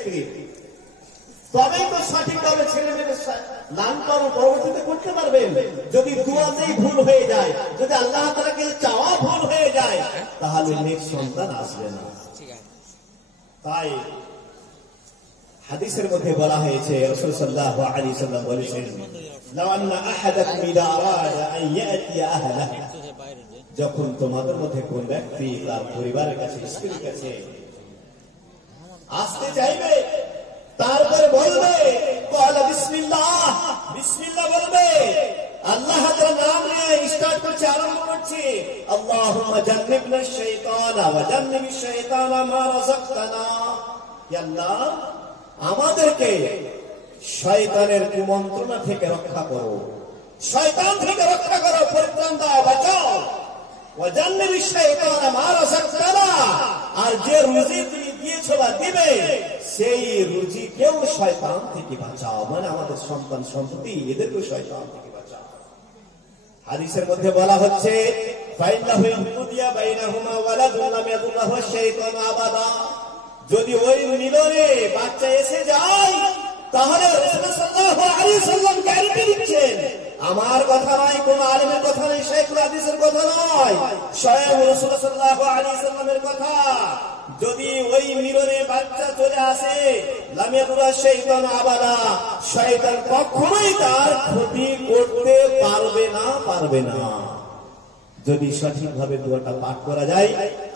Script, তবেই তো সঠিকভাবে ছেলে মেয়েদের লালন পালন পরবর্তীতে করতে পারবেন। যদি দুয়াতেই ভুল হয়ে যায়, যদি আল্লাহ তাআলাকে চাওয়া ভুল হয়ে যায়, তাহলে নেক সন্তান আসবে না। তাই হাদিসের মধ্যে বলা হয়েছে, রাসূল সাল্লাল্লাহু আলাইহি ওয়াসাল্লাম বলেছেন, লাউ আন্না আহাদাকুম ইযা আরাদা আন ইয়াতিয়া আহলাহু, যখন তোমাদের মধ্যে কোন ব্যক্তি তার পরিবারের কাছে, স্ত্রীর কাছে আসতে চাইবে, তারপরে বলবে ক্বালা বিসমিল্লাহ, বিসমিল্লাহ বলবে, আল্লাহ তাআলার নাম নিয়ে স্টার্ট করছে, আরম্ভ করছে, আল্লাহুম্মা জান্নিবনা শাইতানা ওয়া জান্নিবিশ শাইতানা মা রাযাকতানা, ইয়া আল্লাহ আমাদেরকে শয়তানের কুমন্ত্রণা থেকে রক্ষা করো, শয়তান থেকে রক্ষা করো, পরিত্রাণ দাও, বাঁচাও, ওয়া জান্নিবিশ শাইতানা মা রাযাকতানা, আর যে রুজি তুমি দিয়েছো বা দিবে সেই রুজিকেও শয়তান থেকে বাঁচাও, মানে আমাদের সন্তান সন্ততি এদেরকে শয়তান থেকে বাঁচাও। হাদিসের মধ্যে বলা হচ্ছে, ফাইন্নাহু ইয়াকুদিয়া বাইনাহুমা ওয়ালাদুন লাম ইয়াদুল্লাহু শাইতান আবাদা, যদি ওই মিলনে বাচ্চা এসে যায়, তাহলে রাসূল সাল্লাল্লাহু আলাইহি ওয়াসাল্লাম গ্যারান্টি দিচ্ছেন, আমার কথা নয়, কোন আলেমের কথা নয়, শাইখুল হাদিসের কথা নয়, স্বয়ং রাসূল সাল্লাল্লাহু আলাইহি ওয়াসাল্লামের কথা, যদি ওই মিলনে বাচ্চা চলে আসে, লাম ইয়াদুল্লাহু শাইতান আবাদা, শয়তান কখনোই তার ক্ষতি করতে পারবে না, পারবে না। যদি সঠিকভাবে দোয়াটা পাঠ করা যায়,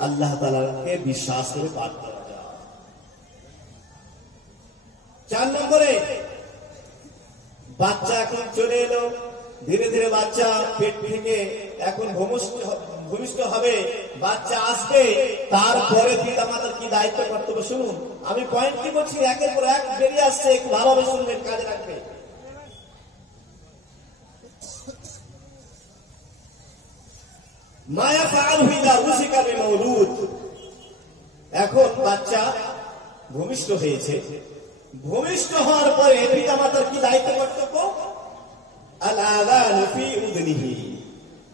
আল্লাহ তাআলাকে বিশ্বাস করে পাঠ করা যায়। 4 নম্বরে, বাচ্চা এখন চলে এলো, ধীরে ধীরে বাচ্চা পেট থেকে এখন ভূমিষ্ঠ হবে, বাচ্চা আসবে, তারপরে পিতামাতার কি দায়িত্ব কর্তব্য শুনুন। আমি পয়েন্ট কি বলছি, একের পর এক বেরিয়ে আসছে, একটু ভালোভাবে শুনবেন, কাজে রাখবে। মা ইয়াফআলু ইযা রুযিকা বিমাউলুদ, এখন বাচ্চা ভূমিষ্ঠ হয়েছে, ভূমিষ্ঠ হওয়ার পরে পিতামাতার কি দায়িত্ব কর্তব্য? আল আযানু ফি উযনিহি,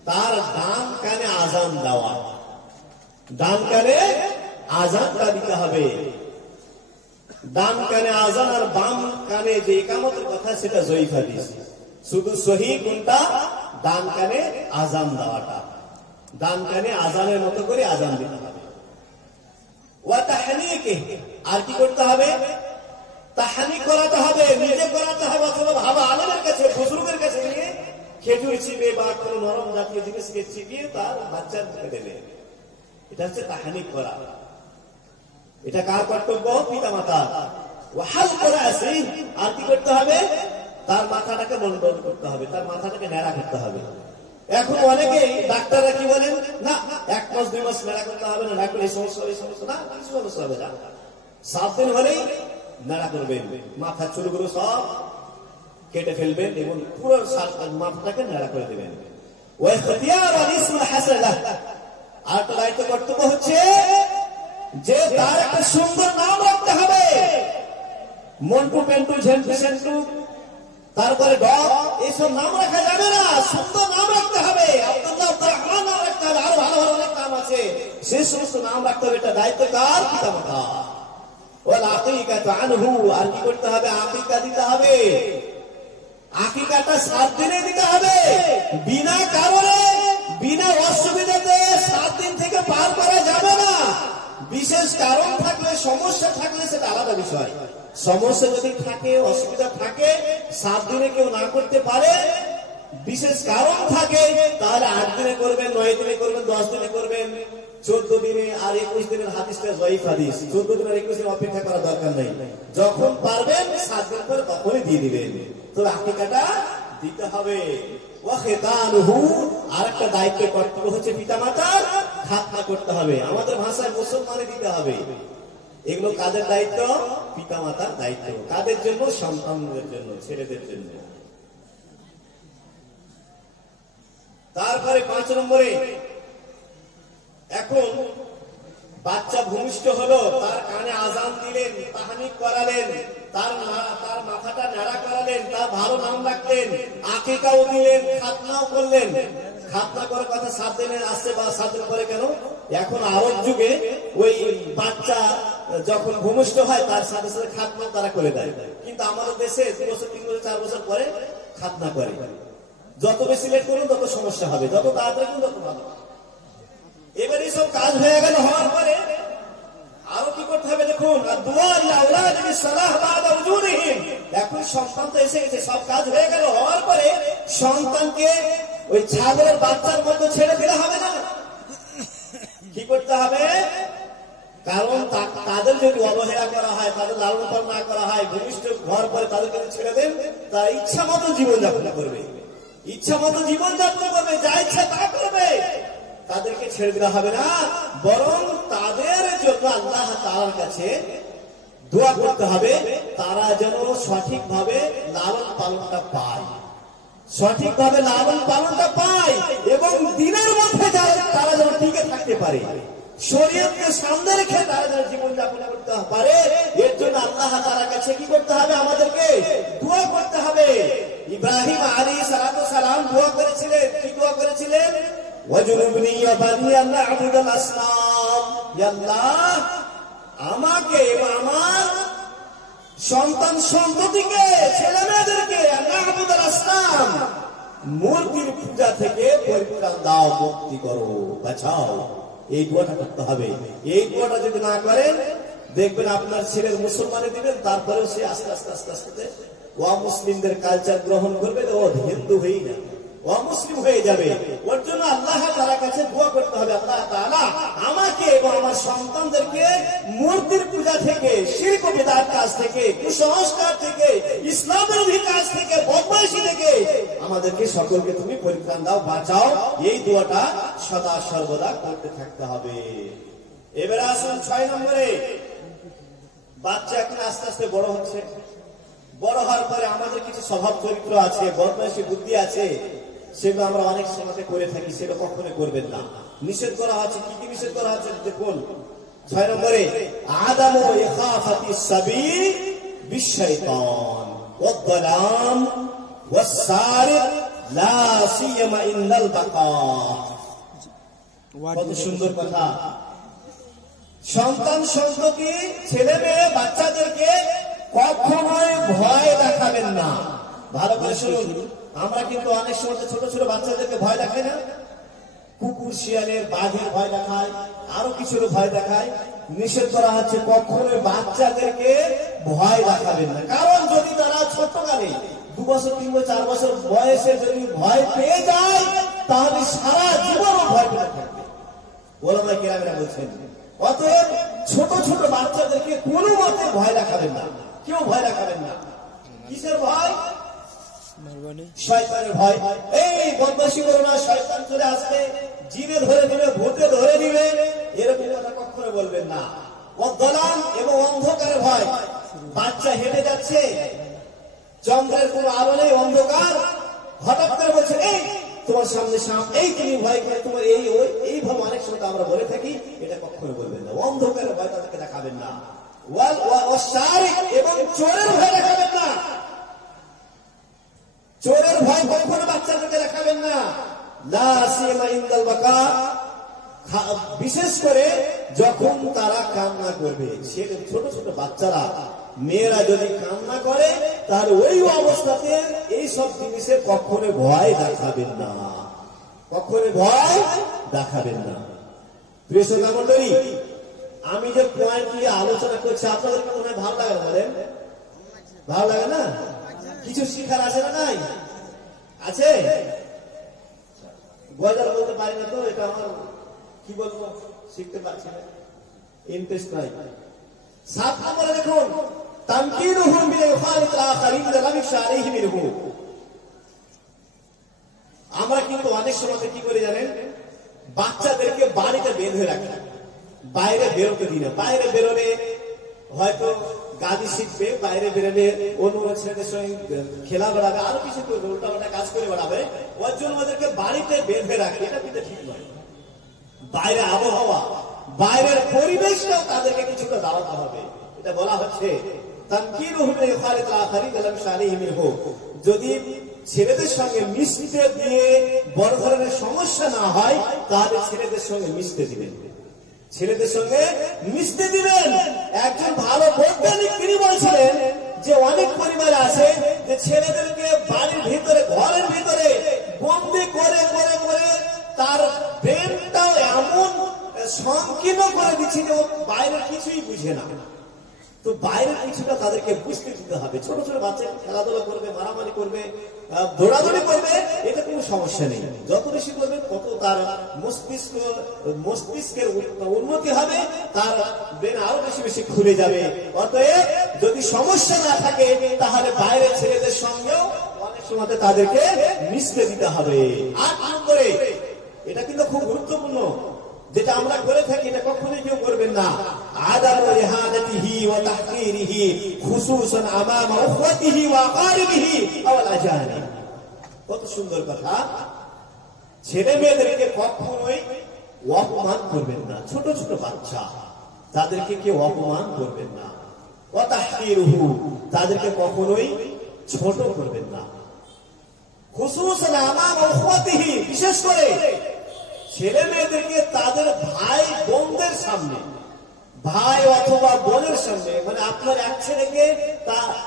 তার ডান কানে আযান দেওয়া, ডান কানে আযানটা দিতে হবে। ডান কানে আযান আর বাম কানে যে ইকামতের কথা, সেটা যঈফ হাদিস। শুধু সহিহ কোনটা? ডান কানে আযান দেওয়াটা, ডান কানে আযানের মতো করে আযান দিতে হবে। ওয়া তাহনিকে, আর কি করতে হবে? তাহনিক করাতে হবে, নিজে করাতে হবে, অথবা ভালো আলেমের কাছে, বুজুর্গের কাছে নিয়ে খেজুর চিবে বা কোনো নরম জাতীয় জিনিসকে চিবিয়ে তার বাচ্চার মুখে দেবে। এটা হচ্ছে তাহনিক করা। এটা কার কর্তব্য? পিতামাতা। ওয়াহাল করা আছে, আর কি করতে হবে? তার মাথাটাকে মন্ডন করতে হবে, তার মাথাটাকে ন্যাড়া করতে হবে। এখন অনেকেই ডাক্তাররা কি বলেন, না 1 মাস 2 মাস ন্যাড়া করতে হবে না, ডাক্তার এই সমস্যা এই সমস্যা না, কিছু সমস্যা হবে না, 7 দিন হলেই ন্যাড়া করবেন, মাথা চুলগুলো সব কেটে ফেলবেন এবং পুরো মাথাটাকে ন্যাড়া করে দেবেন। ওয়া ইখতিয়ার আল ইসমুল হাসানাহ, আর তো দায়িত্ব কর্তব্য হচ্ছে যে তার একটা সুন্দর নাম রাখতে হবে। মন্টু পেন্টু ঝেন্টু সেন্টু, তারপরে ডগ, এইসব নাম রাখা যাবে না, সুন্দর নাম রাখতে হবে। আব্দুল্লাহ, আব্দুর রহমান নাম রাখতে হবে, আরো ভালো ভালো অনেক নাম আছে, সেই সমস্ত নাম রাখতে হবে। এটা দায়িত্ব কার? পিতামাতা। ওয়াল আকিকাতু আনহু, আর কি করতে হবে? আকিকা দিতে হবে। আকিকাটা 7 দিনে দিতে হবে, বিনা কারণে বিনা অসুবিধাতে 7 দিন থেকে পার করা যাবে না। বিশেষ কারণ থাকলে, সমস্যা থাকলে সেটা আলাদা বিষয়। সমস্যা যদি থাকে, অসুবিধা থাকে, 7 দিনে কেউ না করতে পারে, বিশেষ কারণ থাকে, তাহলে 8 দিনে করবেন, 9 দিনে করবেন, 10 দিনে করবেন, 14 দিনে। আর 21 দিনের হাদিসটা যঈফ হাদিস, 14 দিন আর 21 দিন অপেক্ষা করার দরকার নেই। যখন পারবেন 7 দিন পরে তখনই দিয়ে দিবেন। তো আকিকাটা দিতে হবে। ওয়া খিতানুহু, আর একটা দায়িত্ব কর্তব্য হচ্ছে পিতামাতার, খাতনা করতে হবে। আমাদের ভাষায় মুসলমানে দিতে হবে। এগুলো কাদের দায়িত্ব? পিতামাতার দায়িত্ব। কাদের জন্য? সন্তানদের জন্য, ছেলেদের জন্য। তারপরে 5 নম্বরে, এখন বাচ্চা ভূমিষ্ঠ হলো, তার কানে আযান দিলেন, তাহনিক করালেন, তার মাথাটা ন্যাড়া করালেন, তার ভালো নাম রাখলেন, আকিকাও দিলেন, খাতনাও করলেন। খাতনা করার কথা 7 দিনের আসছে, বা 7 দিন পরে কেন? এখন আরব যুগে ওই বাচ্চা যখন ভূমিষ্ঠ হয় তার সাথে সাথে খাতনা তারা করে দেয়, কিন্তু আমাদের দেশে 2 বছর 3 বছর 4 বছর পরে খাতনা করে। যত বেশি লেট করুন তত সমস্যা হবে, যত তাড়াতাড়ি করুন তত ভালো। এবার এইসব কাজ হয়ে গেল, হওয়ার পরে আরো কি করতে হবে দেখুন, এখন সন্তান তো এসে গেছে, সব কাজ হয়ে গেল, হওয়ার পরে সন্তানকে ওই ছাগলের বাচ্চার মধ্যে ছেড়ে দিলে হবে না, কি করতে হবে? কারণ তাদের যদি অবহেলা করা হয়, তাদের লালন পালন না করা হয়, ভূমিষ্ঠ হওয়ার পরে তাদেরকে ছেড়ে দেন, তারা ইচ্ছা মতো জীবনযাপন করবে, ইচ্ছা মতো জীবনযাপন করবে, যা ইচ্ছা তা করবে। তাদেরকে ছেড়ে দিতে হবে না, বরং তাদের জন্য আল্লাহ তাআলার কাছে দোয়া করতে হবে, তারা যেন সঠিকভাবে লালন পালনটা পায়, সঠিকভাবে লালন পালনটা পায়, এবং দিনের মধ্যে তারা যেন টিকে থাকতে পারে, শরীয়তকে সামনে রেখে তারা যেন জীবনযাপন করতে পারে। এর জন্য আল্লাহ তাআলার কাছে কি করতে হবে? আমাদেরকে দোয়া করতে হবে। ইব্রাহিম আলাইহিস সালাম দোয়া করেছিলেন, কি দোয়া করেছিলেন? ওয়াজনুবনি ওয়া বানি আন না'বুদাল আসনাম, ইয়া আল্লাহ আমাকে এবং আমার সন্তান সন্ততিকে, ছেলে মেয়েদেরকে না'বুদাল আসনাম, মূর্তির পূজা থেকে পরিত্রাণ দাও, মুক্তি করো, বাঁচাও। এই দোয়াটা করতে হবে। এই দোয়াটা যদি না করেন, দেখবেন আপনার ছেলের মুসলমানে দিবেন, তারপরেও সে আস্তে আস্তে আস্তে আস্তে অমুসলিমদের কালচার গ্রহণ করবে, ও হিন্দু হয়েই যাবে, অমুসলিম হয়ে যাবে। ওর জন্য আল্লাহ তাআলার কাছে দোয়া করতে হবে, আল্লাহ তাআলা আমাকে এবং আমার সন্তানদেরকে মূর্তির পূজা থেকে, শিরক ও বিদআত কাজ থেকে, কুসংস্কার থেকে, ইসলাম বিরোধী কাজ থেকে, বদমাইশি থেকে আমাদেরকে সকলকে তুমি পরিত্রাণ দাও, বাঁচাও। এই দোয়াটা সদা সর্বদা করতে থাকতে হবে। এবারে আসুন 6 নম্বরে, বাচ্চা এখন আস্তে আস্তে বড় হচ্ছে, বড় হওয়ার পরে আমাদের কিছু স্বভাব চরিত্র আছে, বদমাইশি বুদ্ধি আছে, সেগুলো আমরা অনেক সময় করে থাকি, সেটা কখনো করবেন না, নিষেধ করা আছে। কি কি নিষেধ করা আছে দেখুন, 6 নম্বরে, আদামু ইখাফাতিস সাবী বিশ-শাইতান ওয়াদ-দালাম ওয়াস-সারিক লা সিয়ামা ইনদাল বাকা। কত সুন্দর কথা। সন্তান সন্ততি, ছেলে মেয়ে, বাচ্চাদেরকে কখনোই ভয় দেখাবেন না। ভালো করে শুনুন, আমরা কিন্তু অনেক সময় ছোট ছোট বাচ্চাদেরকে ভয় দেখাই না, কুকুর, শিয়ালের, বাঘের ভয় দেখায়, আরো কিছুর ভয় দেখায়। নিষেধ করা হচ্ছে, কখনোই বাচ্চাদেরকে ভয় দেখাবেন না। কারণ যদি তারা ছোটকালে 2 বছর 3 বছর 4 বছর বয়সে যদি ভয় পেয়ে যায়, তাহলে সারা জীবনও ভয় পেতে থাকবে, ওলামায়ে কেরামেরা বলছেন। অতএব ছোট ছোট বাচ্চাদেরকে কোনো মতে ভয় দেখাবেন না, কেউ ভয় দেখাবেন না। কিসের ভয়? শয়তানের ভয়। এই বদমাশি করো না, শয়তান চলে আসবে, জিনে ধরে নিবে, ভূতে ধরে নিবে, এরকম কথা কখনো বলবেন না। ওয়াদ-দালাম এবং অন্ধকারের ভয়। বাচ্চা হেঁটে যাচ্ছে, চন্দ্রের কোন আলো নেই, অন্ধকার, হঠাৎ করে বলছে এই তোমার সামনে সাপ, এই তুমি ভয় করে তোমার এই ওই, এইভাবে অনেক সময় আমরা বলে থাকি, এটা কখনো বলবেন না। অন্ধকারের ভয় তাদেরকে দেখাবেন না। এবং চোরের ভয় দেখাবেন না, চোরের ভয় কখনো বাচ্চাদেরকে দেখাবেন না। লা সিয়ামা ইনদাল বাকা, বিশেষ করে যখন তারা কান্না করবে। ছোট ছোট বাচ্চারা, মেয়েরা যদি কান্না করে, তাহলে ওই অবস্থাতে এই সব জিনিসের কখনো ভয় দেখাবেন না, কখনো ভয় দেখাবেন না। প্রিয় শ্রোতা মণ্ডলী, আমি যে পয়েন্ট নিয়ে আলোচনা করছি, আপনাদের মনে হয় ভালো লাগে না? বলেন, ভালো লাগে না? কিছু শিখার আছে না? নাই আছে? গজল বলতে পারি না তো, এটা আমার কি বলবো, শিখতে পারছি না, ইন্টারেস্ট নাই। 7 নম্বরে দেখুন, তামকিনুহুম বিল-ইখালিল আখারিন লাম ইয়াখশা আলাইহিম মিনহু। আমরা কিন্তু অনেক সময় কি করে জানেন, বাচ্চাদেরকে বাড়িতে বেঁধে রাখি, বাইরে বেরোতে দিই না। বাইরে বেরোলে হয়তো গাড়ি শিখবে, বাইরে বেরোলে অন্য ছেলেদের সঙ্গে খেলা বেড়াবে, আরো কিছু করবে, উল্টাপাল্টা কাজ করে বেড়াবে। ওর জন্য ওদেরকে বাড়িতে বেঁধে রাখি, এটা কিন্তু ঠিক নয়। বাইরে আবহাওয়া, বাইরের পরিবেশটাও তাদেরকে কিছুটা দাওয়াতে হবে। এটা বলা হচ্ছে তামকিনুহুম বিল-ইখালিল আখারিন লাম ইয়াখশা আলাইহিম মিনহু। যদি ছেলেদের সঙ্গে মিশতে দিয়ে বড় ধরনের সমস্যা না হয়, তাহলে ছেলেদের সঙ্গে মিশতে দিবেন, ছেলেদের সঙ্গে মিশতে দিবেন। একজন ভালো বৈজ্ঞানিক তিনি বলছিলেন যে অনেক পরিবার আছে যে ছেলেদেরকে বাড়ির ভিতরে ঘরের ভিতরে বন্দি করে করে করে তার ব্রেনটাও এমন সংকীর্ণ করে দিচ্ছে যে ও বাইরের কিছুই বুঝে না। তো বাইরের কিছুটা তাদেরকে বুঝতে দিতে হবে। ছোট ছোট বাচ্চা খেলাধুলা করবে, মারামারি করবে, দৌড়াদৌড়ি করবে, এটা কোনো সমস্যা নেই। যত বেশি করবে তত তার মস্তিষ্কের উন্নতি হবে, তার ব্রেন আরো বেশি বেশি খুলে যাবে। অতএব যদি সমস্যা না থাকে তাহলে বাইরের ছেলেদের সঙ্গেও অনেক সময় তাদেরকে মিশতে দিতে হবে। 8 নম্বরে, এটা কিন্তু খুব গুরুত্বপূর্ণ, যেটা আমরা করে থাকি এটা কখনোই কেউ করবেন না। আদাবু ইহাদাতিহি ওয়া তাহকিরিহি খুসুসান আমামা উখওয়াতিহি ওয়া আকারিবিহি ওয়াল আজানি। কত সুন্দর কথা। ছেলে মেয়েদেরকে কখনোই অপমান করবেন না। ছোট ছোট বাচ্চা, তাদেরকে কেউ অপমান করবেন না। ওয়া তাহকিরুহু, তাদেরকে কখনোই ছোট করবেন না। খুসুসান আমামা উখওয়াতিহি, বিশেষ করে ছেলে মেয়েদেরকে তাদের ভাই বোনদের সামনে, ভাই অথবা বোনের সামনে, মানে আপনার এক ছেলেকে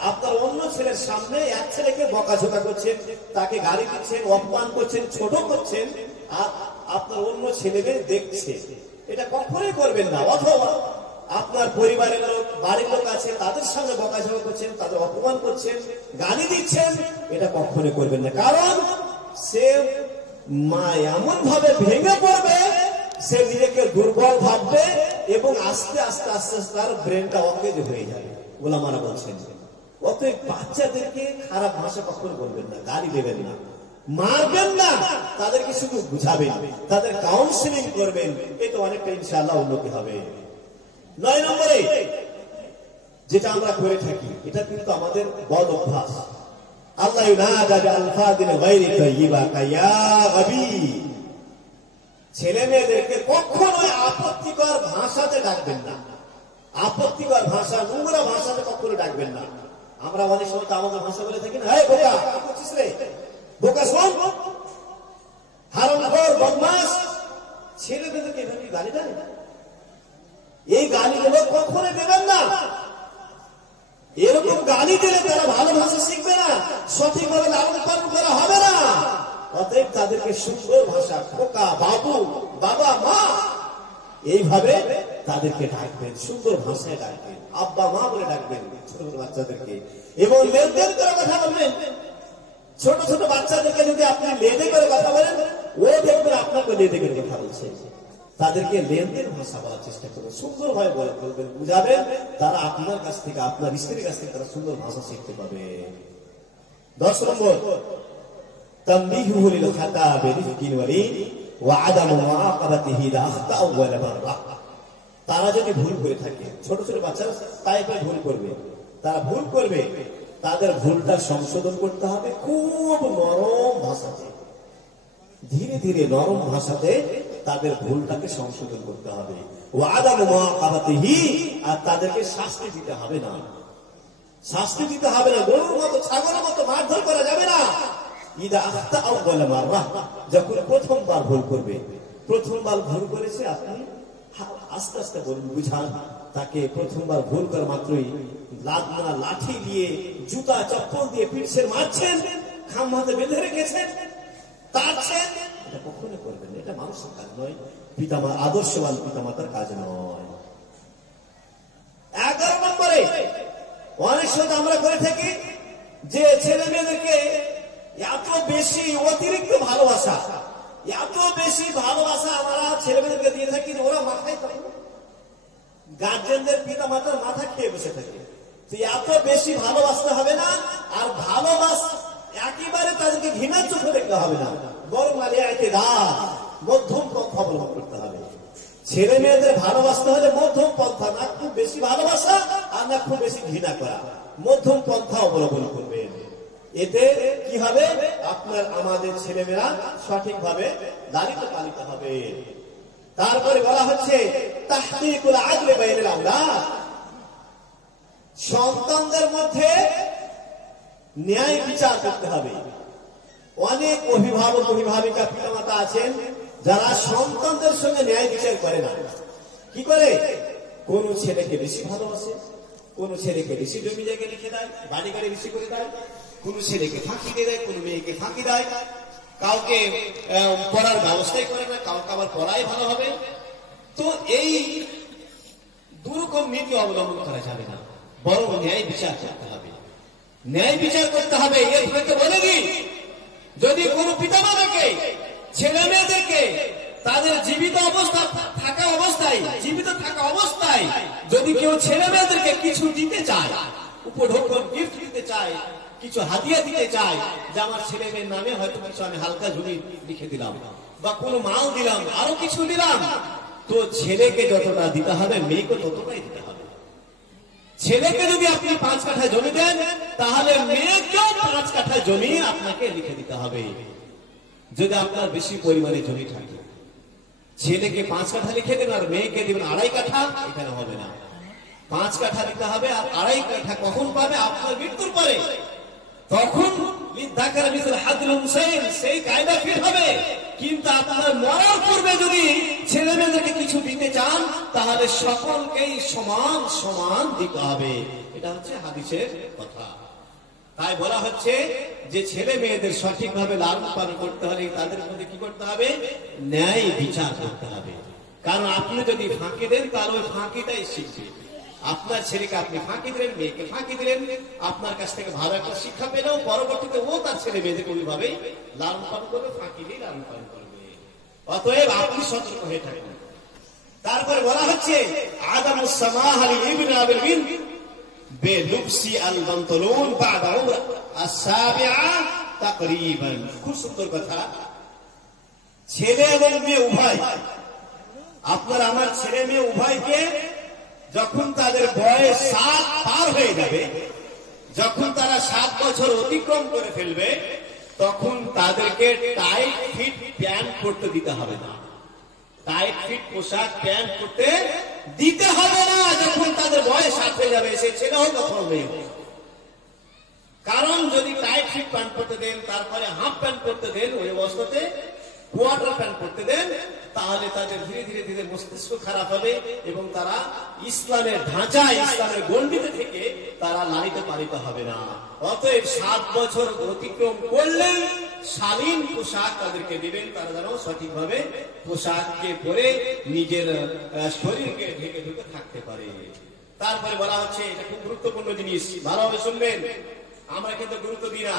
আপনার অন্য ছেলের সামনে এক ছেলেকে বকাঝকা করছেন, তাকে গালি দিচ্ছেন, অপমান করছেন, ছোট করছেন, আর আপনার অন্য ছেলেদের দেখছে, এটা কখনোই করবেন না। অথবা আপনার পরিবারের লোক, বাড়ির লোক আছে, তাদের সামনে বকাঝকা করছেন, তাদের অপমান করছেন, গালি দিচ্ছেন, এটা কখনোই করবেন না। কারণ সে মা এমন ভাবে ভেঙে পড়বে, সে নিজেকে দুর্বল ভাববে এবং আস্তে আস্তে আস্তে আস্তে তার ব্রেনটা অকেজ হয়ে যাবে। ওলামারা বলছেন অতএব বাচ্চাদেরকে খারাপ ভাষা কখনো বলবেন না, গালি দেবেন না, মারবেন না, তাদেরকে শুধু বুঝাবেন, তাদের কাউন্সিলিং করবেন, এটা অনেকটা ইনশাআল্লাহ উন্নতি হবে। 9 নম্বরে যেটা আমরা করে থাকি, এটা কিন্তু আমাদের বদ অভ্যাস। আল্লাহ ইউনাদা বিআলফাযিন গায়রি তাইয়্যিবা কায়া গাবি। ছেলে মেয়েদেরকে কখনোই আপত্তিকর ভাষাতে ডাকবেন না। আপত্তিকর ভাষা, নোংরা ভাষাতে কখনো ডাকবেন না। আমরা অনেক সময় তো আমাদের ভাষা বলে থাকি না, এই বোকা, কি করছিস রে, বোকা শোন, হারামখোর, বদমাশ। ছেলেদেরকে এভাবে গালি দেয়, এই গালিগুলো কখনো দেবেন না। এরকম গালি দিলে তারা ভালো ভাষা শিখবে না, সঠিকভাবে লালন পালন করা হবে না। অতএব তাদেরকে সুন্দর ভাষা, খোকা, বাবু, বাবা, মা, এইভাবে তাদেরকে ডাকবেন, সুন্দর ভাষায় ডাকবেন, আব্বা মা বলে ডাকবেন ছোট ছোট বাচ্চাদেরকে। এবং লেনদেন করে কথা বলবেন। ছোট ছোট বাচ্চাদেরকে যদি আপনি লেদে করে কথা বলেন, ও দেখবেন আপনাকে লেদে করে কথা বলছে। তাদেরকে লেনদেন ভাষা বলার চেষ্টা করবেন, সুন্দর ভাবে বলবেন, বুঝাবেন, তারা আপনার কাছ থেকে, আপনার স্ত্রীর কাছ থেকে তারা সুন্দর ভাষা শিখতে পাবে। 10 নম্বর, তানবিহুহু লিল খাতা বিরিফকিন ওয়ালিন ওয়া আদামু মুআকাবাতিহি ইযা আখতাআ ওয়া লা বাররা। তারা যদি ভুল করে থাকে, ছোট ছোট বাচ্চারা টাইপের ভুল করবে, তারা ভুল করবে, তাদের ভুলটা সংশোধন করতে হবে খুব নরম ভাষাতে, ধীরে ধীরে নরম ভাষাতে তাদের ভুলটাকে সংশোধন করতে হবে। ওয়া আদামু মুআকাবাতিহি, আর তাদেরকে শাস্তি দিতে হবে না, শাস্তি দিতে হবে না। গরুর মতো, ছাগলের মতো মারধর করা যাবে না। ইদা আখতাআ ওয়া লা বাররা, যখন প্রথমবার ভুল করবে, প্রথমবার ভুল করেছে, আপনি আস্তে আস্তে বলুন, বুঝান তাকে। প্রথমবার ভুল করা মাত্রই লাঠি দিয়ে, জুতা চপ্পল দিয়ে পিঠে মারছেন, খাম্বাতে বেঁধে রেখেছেন, তাড়ছেন, এটা কখনো করবেন না। এটা মানুষের কাজ নয়, আদর্শবান পিতামাতার কাজ নয়। 11 নম্বরে, অনেক সময় আমরা করে থাকি যে ছেলে মেয়েদেরকে এত বেশি অতিরিক্ত ভালোবাসা, এত বেশি ভালোবাসা আমরা ছেলে মেয়েদেরকে দিয়ে থাকি যে ওরা মাথায় থাকে, গার্জেনদের পিতা মাতার মাথা খেয়ে বসে থাকে। তো এত বেশি ভালোবাসতে হবে না, আর একেবারে তাদেরকে ঘৃণার চোখে দেখতে হবে না, বরং মধ্যম পন্থা অবলম্বন করতে হবে। ছেলে মেয়েদের ভালোবাসতে হলে মধ্যম পন্থা, না খুব বেশি ভালোবাসা আর না খুব বেশি ঘৃণা করা, মধ্যম পন্থা অবলম্বন করবেন। এতে কি হবে, আপনার আমাদের ছেলেমেয়েরা সঠিকভাবে লালিত পালিত হবে। তারপরে বলা হচ্ছে তাহকিকুল আদলি বাইনাল আওলাদ, সন্তানদের মধ্যে ন্যায় বিচার করতে হবে। অনেক অভিভাবক অভিভাবিকা পিতামাতা আছেন যারা সন্তানদের সঙ্গে ন্যায় বিচার করে না। কি করে, কোন ছেলেকে বেশি ভালোবাসে, কোন ছেলেকে বেশি জমি জায়গা লিখে দেয়, বাড়ি গাড়ি বেশি করে দেয়, কোন ছেলেকে ফাঁকি দিয়ে দেয়, কোন মেয়েকে ফাঁকি দেয়, কাউকে পড়ার ব্যবস্থাই করে না, কাউকে আবার পড়াই ভালো হবে। তো এই দুরকম নীতি অবলম্বন করা যাবে না, বরং ন্যায় বিচার করতে হবে। ন্যায় বিচার করতে হবে। এর থেকে বলে দিই, যদি কোন পিতামাতাকে ছেলে মেয়েদেরকে তাদের জীবিত থাকা অবস্থায় যদি কেউ ছেলে মেয়েদেরকে কিছু দিতে চায়, উপঢৌকন গিফট দিতে চায়, কিছু হাদিয়া দিতে চায়, যে আমার ছেলে মেয়ের নামে হয়তো কিছু আমি হালকা জমি লিখে দিলাম বা কোনো মাল দিলাম, আরো কিছু দিলাম, তো ছেলেকে যতটা দিতে হবে মেয়েকে ততটাই দিতে হবে। ছেলেকে যদি আপনি 5 কাঠা জমি দেন, তাহলে মেয়েকেও 5 কাঠা জমি আপনাকে লিখে দিতে হবে। যদি আপনার বেশি পরিমাণে জমি থাকে, ছেলেকে 5 কাঠা লিখে দেন আর মেয়েকে দেবেন 2.5 কাঠা, এখানে হবে না। 5 কাঠা দিতে হবে। আর 2.5 কাঠা কখন পাবে? আপনার মৃত্যুর পরে। তখন সেই কায়দা ফিট হবে। কিন্তু আপনার মরার পূর্বে যদি ছেলে মেয়েদেরকে কিছু দিতে চান, তাহলে সকলকেই সমান সমান দিতে হবে। এটা হচ্ছে হাদিসের কথা। তাই বলা হচ্ছে যে ছেলে মেয়েদের সঠিকভাবে লালন পালন করতে হলে তাদের মধ্যে কি করতে হবে? ন্যায় বিচার করতে হবে। কারণ আপনি যদি ফাঁকি দেন, তাহলে ওই ফাঁকিটাই শিখবে। আপনার ছেলেকে আপনি ফাঁকি দিলেন, মেয়েকে ফাঁকি দিলেন, আপনার কাছ থেকে ভালো একটা শিক্ষা পেলেও পরবর্তীতে ও তার ছেলে মেয়েদেরকে ওইভাবে লালন পালন করবে, ফাঁকি দিয়ে লালন পালন করবে। অতএব আপনি সতর্ক হয়ে থাকুন। তারপরে বলা হচ্ছে আদামুস সামাহ আলী ইবনে আবিল বিন বেলুবসি আল বান্তলুন বাদা উমরা আস-সাবিআ তাকরিবান। খুব সুন্দর কথা। ছেলে এবং মেয়ে উভয়, আপনার আমার ছেলে মেয়ে উভয়কে যখন তাদের বয়স 7 পার হয়ে যাবে, যখন তারা 7 বছর অতিক্রম করে ফেলবে, তখন তাদেরকে টাইট ফিট প্যান্ট পরতে দিতে হবে না। টাইট ফিট পোশাক প্যান্ট পরতে দিতে হবে না যখন তাদের বয়স 7 হয়ে যাবে, সে ছেলে হোক অথবা মেয়ে হোক। কারণ যদি টাইট ফিট প্যান্ট পরতে দেন, তারপরে হাফ প্যান্ট পরতে দেন, ওই অবস্থাতে কোয়ার্টার প্যান্ট পরতে দেন, তাহলে তাদের ধীরে ধীরে ধীরে মস্তিষ্ক খারাপ হবে এবং তারা ইসলামের ঢাঁচা, ইসলামের গণ্ডিতে থেকে তারা লালিত পালিত হবে না। অতএব 7 বছর অতিক্রম করলেই শালীন পোশাক তাদেরকে দিবেন, তারা যেন সঠিকভাবে পোশাককে পরে নিজের শরীরকে ঢেকে ঢুকে থাকতে পারে। তারপরে বলা হচ্ছে, এটা খুব গুরুত্বপূর্ণ জিনিস, ভালোভাবে শুনবেন, আমরা কিন্তু গুরুত্ব দিই না।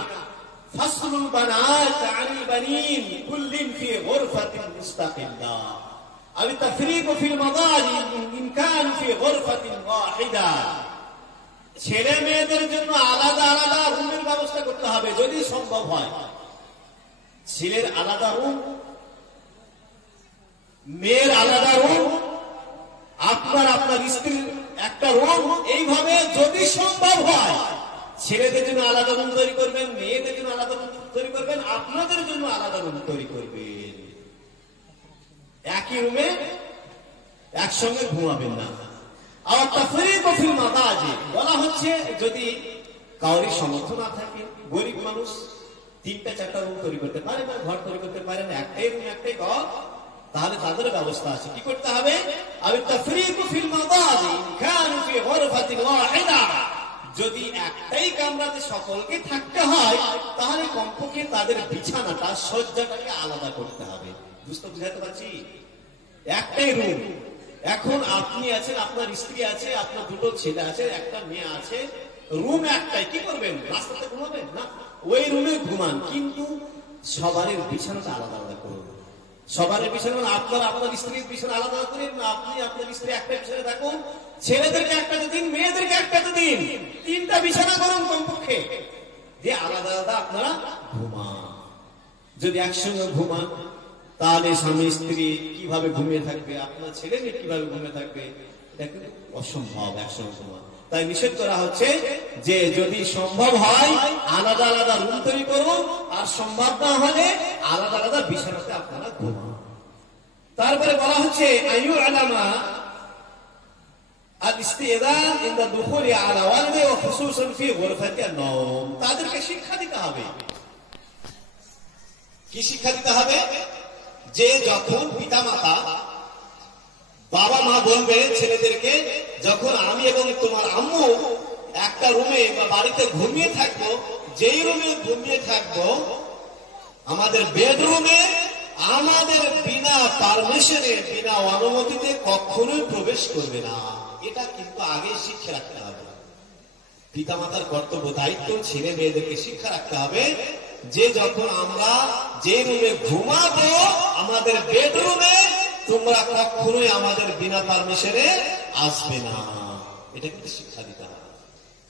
ফাসলুল বানাত আনিল বানিন কুল্লিন ফি গুরফাতিন মুস্তাকিল্লা আও তাফরীকু ফিল মাদাজি ইন কান ফি গুরফাতিন ওয়াহিদা। ছেলে মেয়েদের জন্য আলাদা আলাদা রুমের ব্যবস্থা করতে হবে যদি সম্ভব হয়। ছেলের আলাদা রুম, মেয়ের আলাদা রুম, আপনার স্ত্রীর একটা রুম, এইভাবে যদি সম্ভব হয় ছেলেদের জন্য আলাদা রুম তৈরি করবেন, মেয়েদের জন্য আলাদা রুম তৈরি করবেন, আপনাদের জন্য আলাদা রুম তৈরি করবেন। একই রুমে একসঙ্গে ঘুমাবেন না। আর তাফরীকু ফিল মাদাজি, বলা হচ্ছে যদি কাউরি সামর্থ্য না থাকে, গরিব মানুষ 3টা-4টা রুম তৈরি করতে পারে না, ঘর তৈরি করতে পারে না, একটাই রুম একটাই ঘর, তাহলে তাদের ব্যবস্থা আছে। কি করতে হবে? আর তাফরীকু ফিল মাদাজি ইন কানু ফি গুরফাতিন ওয়াহিদা, যদি একটাই কামরাতে সকলকে থাকতে হয়, তাহলে কমপক্ষে তাদের বিছানাটা, শয্যাটাকে আলাদা করতে হবে। বুঝতে পারছি? একটাই রুম। এখন আপনি আছেন, আপনার স্ত্রী আছে, আপনার 2টো ছেলে আছে, একটা মেয়ে আছে, রুম একটাই। কি করবেন? রাস্তাতে ঘুমাবেন না, ওই রুমে ঘুমান, কিন্তু সবারই বিছানাটা আলাদা আলাদা করুন। সবারই বিছানা, আপনার স্ত্রীর বিছানা আলাদা করেন না, আপনি আপনার স্ত্রী একটা বিছানা থাকুন, ছেলেদেরকে একটাতে দিন, মেয়েদেরকে একটাতে দিন, 3টা বিছানা করুন কমপক্ষে, দিয়ে আলাদা আলাদা আপনারা ঘুমান। যদি একসঙ্গে ঘুমান, তাহলে স্বামী স্ত্রী কিভাবে ঘুমিয়ে থাকবে, আপনার ছেলে মেয়ে কিভাবে ঘুমিয়ে থাকবে? এটা কিন্তু অসম্ভব একসঙ্গে ঘুমান। তাই নিষেধ করা হচ্ছে যে যদি সম্ভব হয় আলাদা আলাদা রুম তৈরি করুন, আর সম্ভব না হলে আলাদা আলাদা বিছানাতে আপনারা ঘুমান। তারপরে বলা হচ্ছে আইয়ু আলামা আল ইস্তিদান ইনদা দুখুলি আলা ওয়ালিদি ওয়া খুসুসান ফি গুরফাতি আন-নাওম, তাদেরকে শিক্ষা দিতে হবে। কি শিক্ষা দিতে হবে? যে যখন পিতামাতা বাবা মা বলবে ছেলেদেরকে, যখন আমি এবং তোমার আম্মু একটা রুমে বা বাড়িতে ঘুমিয়ে থাকবো, যেই রুমে ঘুমিয়ে থাকবো আমাদের বেডরুমে আমাদের বিনা পারমিশনে, বিনা অনুমতিতে কখনোই প্রবেশ করবে না। এটা কিন্তু আগে শিক্ষা রাখতে হবে। পিতামাতার কর্তব্য, দায়িত্ব ছেলে মেয়েদেরকে শিক্ষা রাখতে হবে যে যখন আমরা যে রুমে ঘুমাবো আমাদের বেডরুমে তোমরা কখনোই আমাদের বিনা পারমিশনে আসবে না। এটা কিন্তু শিক্ষা দিতে হবে।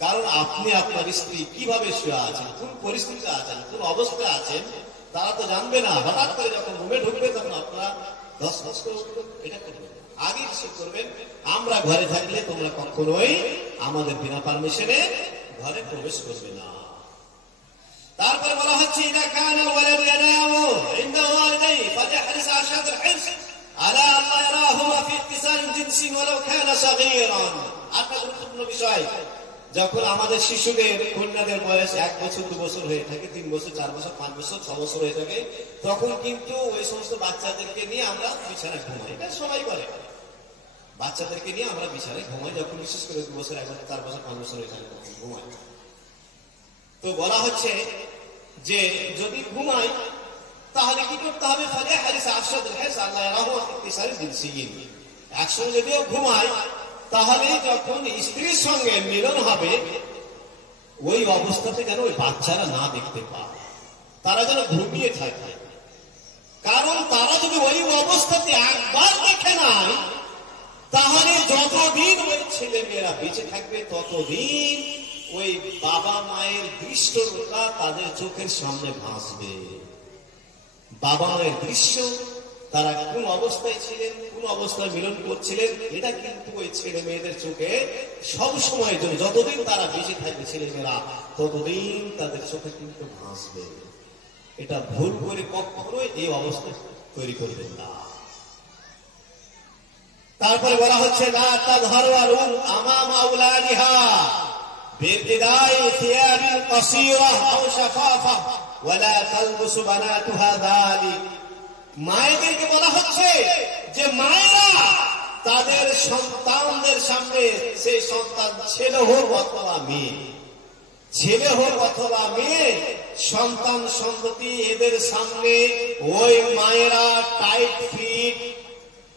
কারণ আপনি আপনার স্ত্রী কিভাবে শুয়ে আছেন, কোন পরিস্থিতিতে আছেন, কোন অবস্থায় আছেন, তারা তো জানবে না। হঠাৎ করে যখন রুমে ঢুকবে তখন আপনারা 10 করে এটা করবেন, আগে কিছু করবেন আমরা ঘরে থাকলে তোমরা কখনোই আমাদের বিনা পারমিশনে ঘরে প্রবেশ করবে না। তারপর বলা হচ্ছে ইদা কানা ওয়ালাদু ইয়ানামু ইনদা ওয়ালিদাইহি ফালিহরিস আশাদুল হিরস আলা আল্লা ইয়ারাহুমা ফি ইত্তিসাল জিনসি ওয়ালাউ কানা সাগীরান। একটা গুরুত্বপূর্ণ বিষয়, যখন আমাদের শিশুদের কন্যাদের বয়স 1 বছর 2 বছর হয়ে থাকে, 3 বছর 4 বছর 5 বছর 6 বছর হয়ে থাকে, তখন কিন্তু ওই সমস্ত বাচ্চাদেরকে নিয়ে আমরা বিছানায় ঘুমাই। এটা সবাই করে, বাচ্চাদেরকে নিয়ে আমরা বিছানায় ঘুমাই। যখন বিশেষ করে 2 বছর 1 বছর 4 বছর 5 বছর হয়ে থাকে তখন ঘুমাই। তো বলা হচ্ছে যে যদি ঘুমাই তাহলে কি করতে হবে? ফালিহরিস আশাদুল হিরস আল্লা ইয়ারাহু ফি ইত্তিসাল জিনসিয়িন। একসঙ্গে যদিও ঘুমাই তাহলে যখন স্ত্রীর সঙ্গে মিলন হবে ওই অবস্থাতে যেন ওই বাচ্চারা না দেখতে পায়, তারা যেন ঘুমিয়ে থাকে। কারণ তারা যদি ওই অবস্থাতে একবার দেখে নাই তাহলে যতদিন ওই ছেলে মেয়েরা বেঁচে থাকবে ততদিন ওই বাবা মায়ের দৃশ্যটা তাদের চোখের সামনে ভাসবে। বাবা মায়ের দৃশ্য, তারা কোন অবস্থায় ছিলেন, কোন অবস্থায় মিলন করছিলেন, এটা কিন্তু ওই ছেলে মেয়েদের চোখে সব সময়ের জন্য, যতদিন তারা বেঁচে থাকবে ছেলে মেয়েরা ততদিন তাদের চোখে কিন্তু ভাসবে। এটা ভুল করে কখনোই এই অবস্থা তৈরি করবেন না। তারপরে বলা হচ্ছে লা তাযহারু আমামা আওলাদিহা বিরতিদাই সিয়াবিন কাসীরা আও শাফাফা ওয়ালা তালবসু বানাতুহা যালিক। মায়েদেরকে বলা হচ্ছে যে মায়েরা তাদের সন্তানদের সামনে, সেই সন্তান ছেলে হোক অথবা মেয়ে, ছেলে হোক অথবা মেয়ে, সন্তান সন্ততি এদের সামনে ওই মায়েরা টাইট ফিট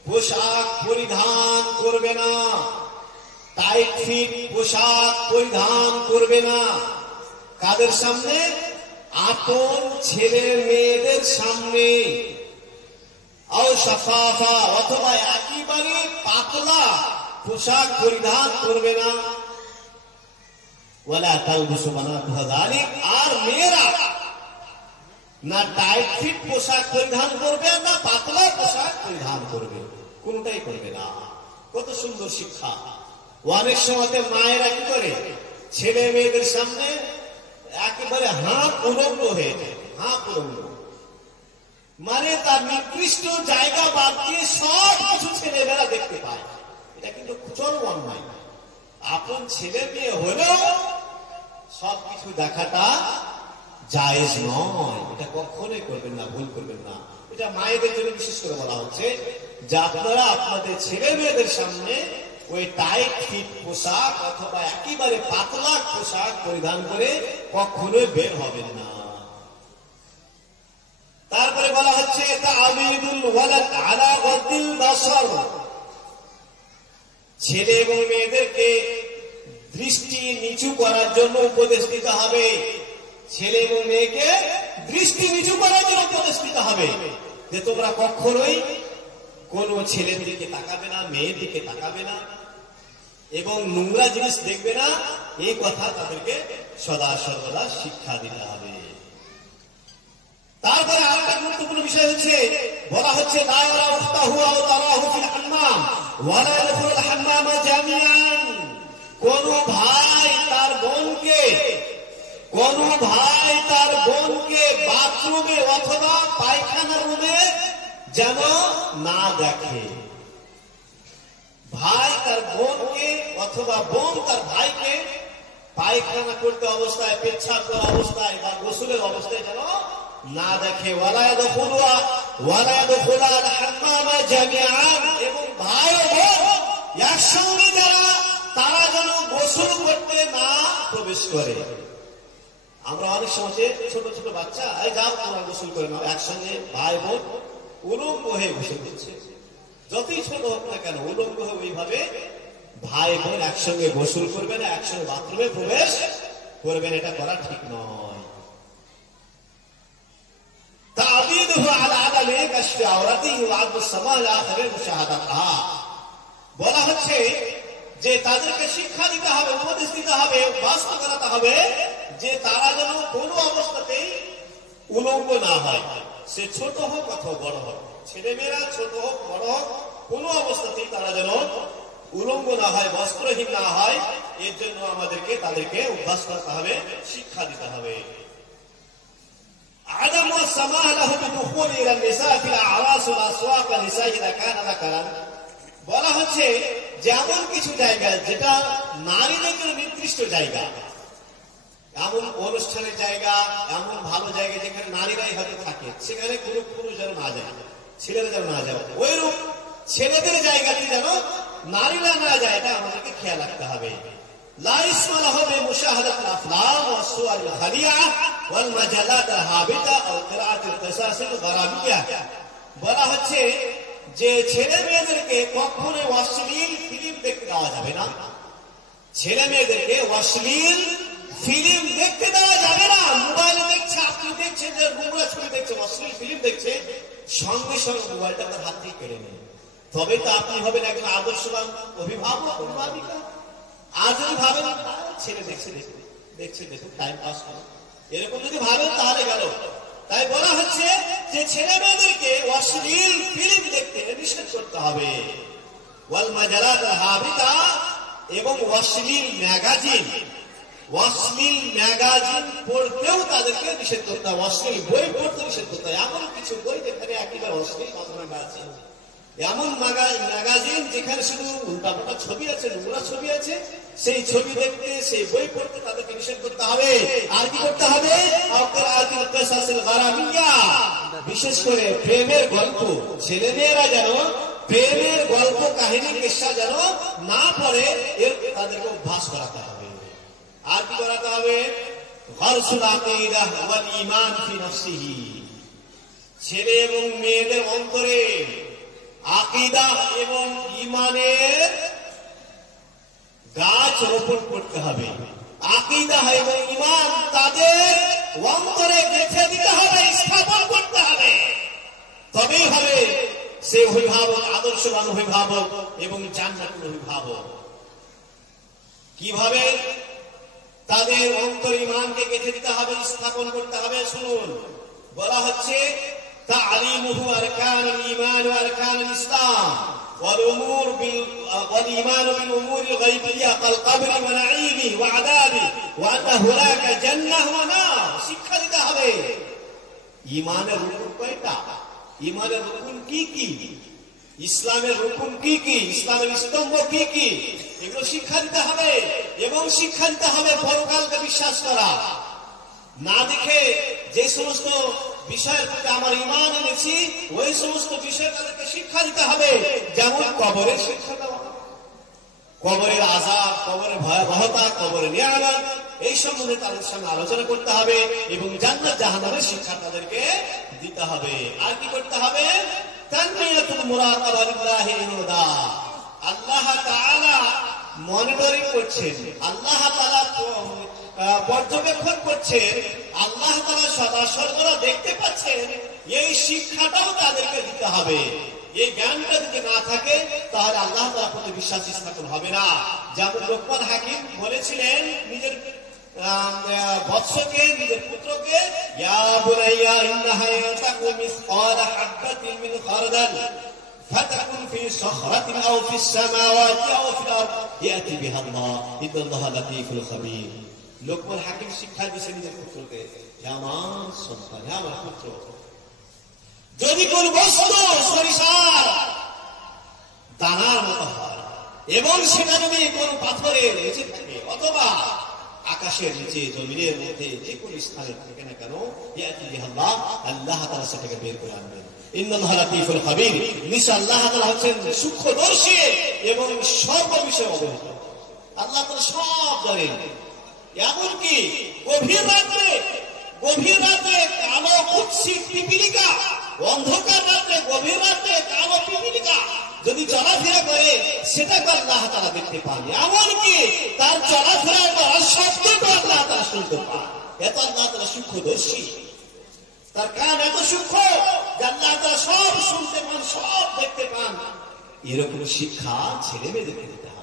পোশাক পরিধান করবে না, টাইট ফিট পোশাক পরিধান করবে না। কাদের সামনে? আপন ছেলে মেয়েদের সামনে। আও শাফাফা, অথবা একেবারে পাতলা পোশাক পরিধান করবে না। ওয়ালা তালবসু বানাতুহা যালিক, আর মেয়েরা না টাইট ফিট পোশাক পরিধান করবে না পাতলা পোশাক পরিধান করবে, কোনটাই করবে না। কত সুন্দর শিক্ষা! অনেক সময় মায়েরা কি করে ছেলে মেয়েদের সামনে একেবারে হাত উলঙ্গ হয়ে যায়, হাত উলঙ্গ, মানে তার নির্দিষ্ট জায়গা বাদ দিয়ে সব কিছু ছেলেমেয়েরা দেখতে পায়। এটা কিন্তু চরম অন্যায়। আপন ছেলে মেয়ে হলেও সবকিছু দেখাটা জায়েজ নয়। এটা কখনোই করবেন না, ভুল করবেন না। এটা মায়েদের জন্য বিশেষ করে বলা হচ্ছে যে আপনারা আপনাদের ছেলে মেয়েদের সামনে ওই টাইট ফিট পোশাক অথবা একেবারে পাতলা পোশাক পরিধান করে কখনোই বের হবেন না। তারপরে বলা হচ্ছে তা'আবিদুল ওয়ালাদ আলা গদ্দিল বাসর, ছেলে এবং মেয়েদেরকে দৃষ্টি নিচু করার জন্য উপদেশ দিতে হবে। ছেলে এবং মেয়েকে দৃষ্টি নিচু করার জন্য উপদেশ দিতে হবে যে তোমরা কখনোই কোন ছেলের দিকে তাকাবে না, মেয়ের দিকে তাকাবে না এবং নোংরা জিনিস দেখবে না। এই কথা তাদেরকে সদা সর্বদা শিক্ষা দিতে হবে। তারপরে আরেকটা গুরুত্বপূর্ণ বিষয় হচ্ছে, বলা হচ্ছে লা ইয়ারা উখতাহু আও তারাহু ফিল হাম্মাম ওয়ালা ইয়াদখুলুল হাম্মামা জামিআন। কোন ভাই তার বোনকে বাথরুমে অথবা পায়খানা রুমে যেন না দেখে। ভাই তার বোনকে অথবা বোন তার ভাইকে পায়খানা করতে অবস্থায়, পেচ্ছাপ করা অবস্থায় বা গোসলের অবস্থায় যেন না দেখে। ওয়ালা ইয়াদখুলু ওয়ালা ইয়াদখুলাল হাম্মামা জামিআন, এবং ভাই ও বোন একসঙ্গে যারা তারা যেন গোসল করতে না প্রবেশ করে। আমরা অনেক সময় ছোট ছোট বাচ্চা, এই যাও তোমরা গোসল করে নাও, একসঙ্গে ভাই বোন উলঙ্গ হয়ে গোসল করছে। যতই ছোট হোক না কেন উলঙ্গ হয়ে ওইভাবে ভাই বোন একসঙ্গে গোসল করবে না, একসঙ্গে বাথরুমে প্রবেশ করবেন, এটা করা ঠিক নয়। তা'বীদুহু আলা আদামি কাশফি আওরাতিহি ওয়া আদু সামাল আখির মুশাহাদাতহা। বলা হচ্ছে যে তাদেরকে শিক্ষা দিতে হবে, উপদেশ দিতে হবে, বাস্তব করাতে হবে যে তারা যেন কোনো অবস্থাতেই উলঙ্গ না হয়, সে ছোট হোক অথবা বড় হোক, ছেলেমেয়েরা ছোট হোক বড় হোক, কোনো অবস্থাতেই তারা যেন উলঙ্গ না হয়, বস্ত্রহীন না হয়। এর জন্য আমাদেরকে তাদেরকে অভ্যাস করতে হবে, শিক্ষা দিতে হবে। عدم السماح له بالدخول الى النساء في الاعراس والاسواق النساء اذا كان ذكرا। বলা হচ্ছে যে এমন কিছু জায়গা যেটা নারীদের জন্য নির্দিষ্ট জায়গা, এমন অনুষ্ঠানের জায়গা, এমন ভালো জায়গা যেখানে নারীরাই হয়তো থাকে, সেখানে কোনো পুরুষ যেন না যায়, ছেলেরা যেন না যায়। ওইরূপ ছেলেদের জায়গাতে যেন নারীরা না যায়, এটা আমাদেরকে খেয়াল রাখতে হবে। لا اسم له بمشاهدة الأفلام والصور الخليعة والمجلات الهابطة أو قراءة القصص الغرامية। বলা হচ্ছে যে ছেলে মেয়েদেরকে কখনো অশ্লীল ফিল্ম দেখতে দেওয়া যাবে না, ছেলে মেয়েদেরকে অশ্লীল ফিল্ম দেখতে দেওয়া যাবে না। মোবাইলে দেখছে, আপনি দেখছেন যে নোংরা ছবি দেখছে, অশ্লীল ফিল্ম দেখছে, সঙ্গে সঙ্গে মোবাইলটা তার হাত থেকে কেড়ে নেন, তবে তো আপনি হবেন একজন আদর্শবান অভিভাবক অভিভাবিকা। আর যদি ভাবেন ছেলে দেখছে দেখছে দেখুন টাইম পাস করো, এরকম যদি ভাবেন তাহলে গেল। তাই বলা হচ্ছে যে ছেলে মেয়েদেরকে অশ্লীল ফিল্ম দেখতে নিষেধ করতে হবে। ওয়াল মাজালাত হাবিতা, এবং অশ্লীল ম্যাগাজিন পড়তেও তাদেরকে নিষেধ করতে হবে, অশ্লীল বই পড়তে নিষেধ করতে হবে। এমন কিছু বই যেখানে একেবারে অশ্লীল ঘটনা আছে, এমন ম্যাগাজিন যেখানে শুধু উল্টাপাল্টা ছবি আছে, নোংরা ছবি আছে, সেই ছবি দেখতে, সেই বই পড়তে তাদেরকে নিষেধ করতে হবে। আর কি করতে হবে? বিশেষ করে প্রেমের গল্প, ছেলে মেয়েরা যেন প্রেমের গল্প কাহিনী কিস্সা যেন না পড়ে, এর তাদেরকে অভ্যাস করাতে হবে। আর কি করাতে হবে? গারসুল আকিদাহ ওয়াল ঈমান ফি নাফসিহি, ছেলে এবং মেয়েদের অন্তরে আকিদা এবং ঈমানের গাছ রোপণ করতে হবে। আকিদা এবং ঈমান তাদের অন্তরে গেঁথে দিতে হবে, স্থাপন করতে হবে, তবেই হবে সে অভিভাবক আদর্শবান অভিভাবক এবং জান্নাতুল অভিভাবক। কিভাবে তাদের অন্তর ঈমানকে গেঁথে দিতে হবে, স্থাপন করতে হবে? শুনুন, বলা হচ্ছে تعليمه أركان الإيمان وأركان الإسلام والإيمان بالأمور الغيبية كالقبر ونعيمه وعذابه وأن هناك جنة ونار। শিক্ষা দিতে হবে ঈমানের রুকুন কয়টা, ঈমানের রুকুন কি কি, ইসলামের রুকুন কি কি, ইসলামের স্তম্ভ কি কি, এগুলো শিক্ষা দিতে হবে। এবং শিক্ষা দিতে হবে পরকালকে বিশ্বাস করা। না দেখে যে সমস্ত বিষয়ের প্রতি আমার ঈমান এনেছি, ওই সমস্ত বিষয় তাদেরকে শিক্ষা দিতে হবে। যেমন কবরের শিক্ষা দেওয়া, কবরের আযাব, কবরের ভয়াবহতা, কবরের নিয়ামত, এই সম্বন্ধে তাদের সঙ্গে আলোচনা করতে হবে এবং জান্নাত জাহান্নামের শিক্ষা তাদেরকে দিতে হবে। আর কি করতে হবে? তানমিয়াতুল মুরাকাবা লিল্লাহি ইনদা, আল্লাহ তাআলা মনিটরিং করছেন, আল্লাহ তাআলা পর্যবেক্ষণ করছেন, আল্লাহ তাআলা সদা সর্বদা দেখতে পাচ্ছেন, এই শিক্ষাটাও তাদেরকে দিতে হবে। এই জ্ঞানটা যদি না থাকে তাহলে আল্লাহ তাআলার প্রতি বিশ্বাস স্থাপন হবে না। যেমন লোকমান হাকিম বলেছিলেন নিজের বৎসকে, নিজের পুত্রকে, ইয়া বুনাইয়া ইন্নাহা ইয়াতাকু মিসকালা হাববাতিন মিন খারদাল ফাতাকুন ফি সখরাতিন আও ফিস সামাওয়াতি আও ফিল আরদ ইয়াতি বিহা আল্লাহ ইন্নাল্লাহা লাতীফুল খাবীর। লোকমান হাকিম শিক্ষা দিয়েছেন নিজের পুত্রকে, হে আমার সন্তান, হে আমার পুত্র, যদি কোন বস্তু সরিষার দানার মতো হয় এবং সেটা যদি কোন পাথরে বেঁচে থাকে অথবা আকাশের নিচে জমিনের মধ্যে যে কোনো স্থানে থাকে না কেন, আল্লাহ আল্লাহ তাআলা সেটাকে বের করে আনবেন। ইন্নাল্লাহা লাতীফুল খাবীর, নিশ্চয় আল্লাহ তাআলা হচ্ছেন সূক্ষ্মদর্শী এবং সর্ব বিষয়ে অবহিত। আল্লাহ তাআলা সব জানেন। এমনকি গভীর রাত্রে কালো কুৎসিত পিপীলিকা, অন্ধকার রাত্রে গভীর রাত্রে কালো পিপীলিকা যদি চলাফেরা করে, সেটাকে আল্লাহ তাআলা দেখতে পান। এমনকি তার চলাফেরা করার শব্দটা আল্লাহ তাআলা শুনতে পান। এত আল্লাহ তাআলা সূক্ষ্মদর্শী, তার কান এত সূক্ষ্ম যে আল্লাহ তাআলা সব শুনতে পান, সব দেখতে পান। এরকম শিক্ষা ছেলে মেয়েদেরকে দিতে হবে।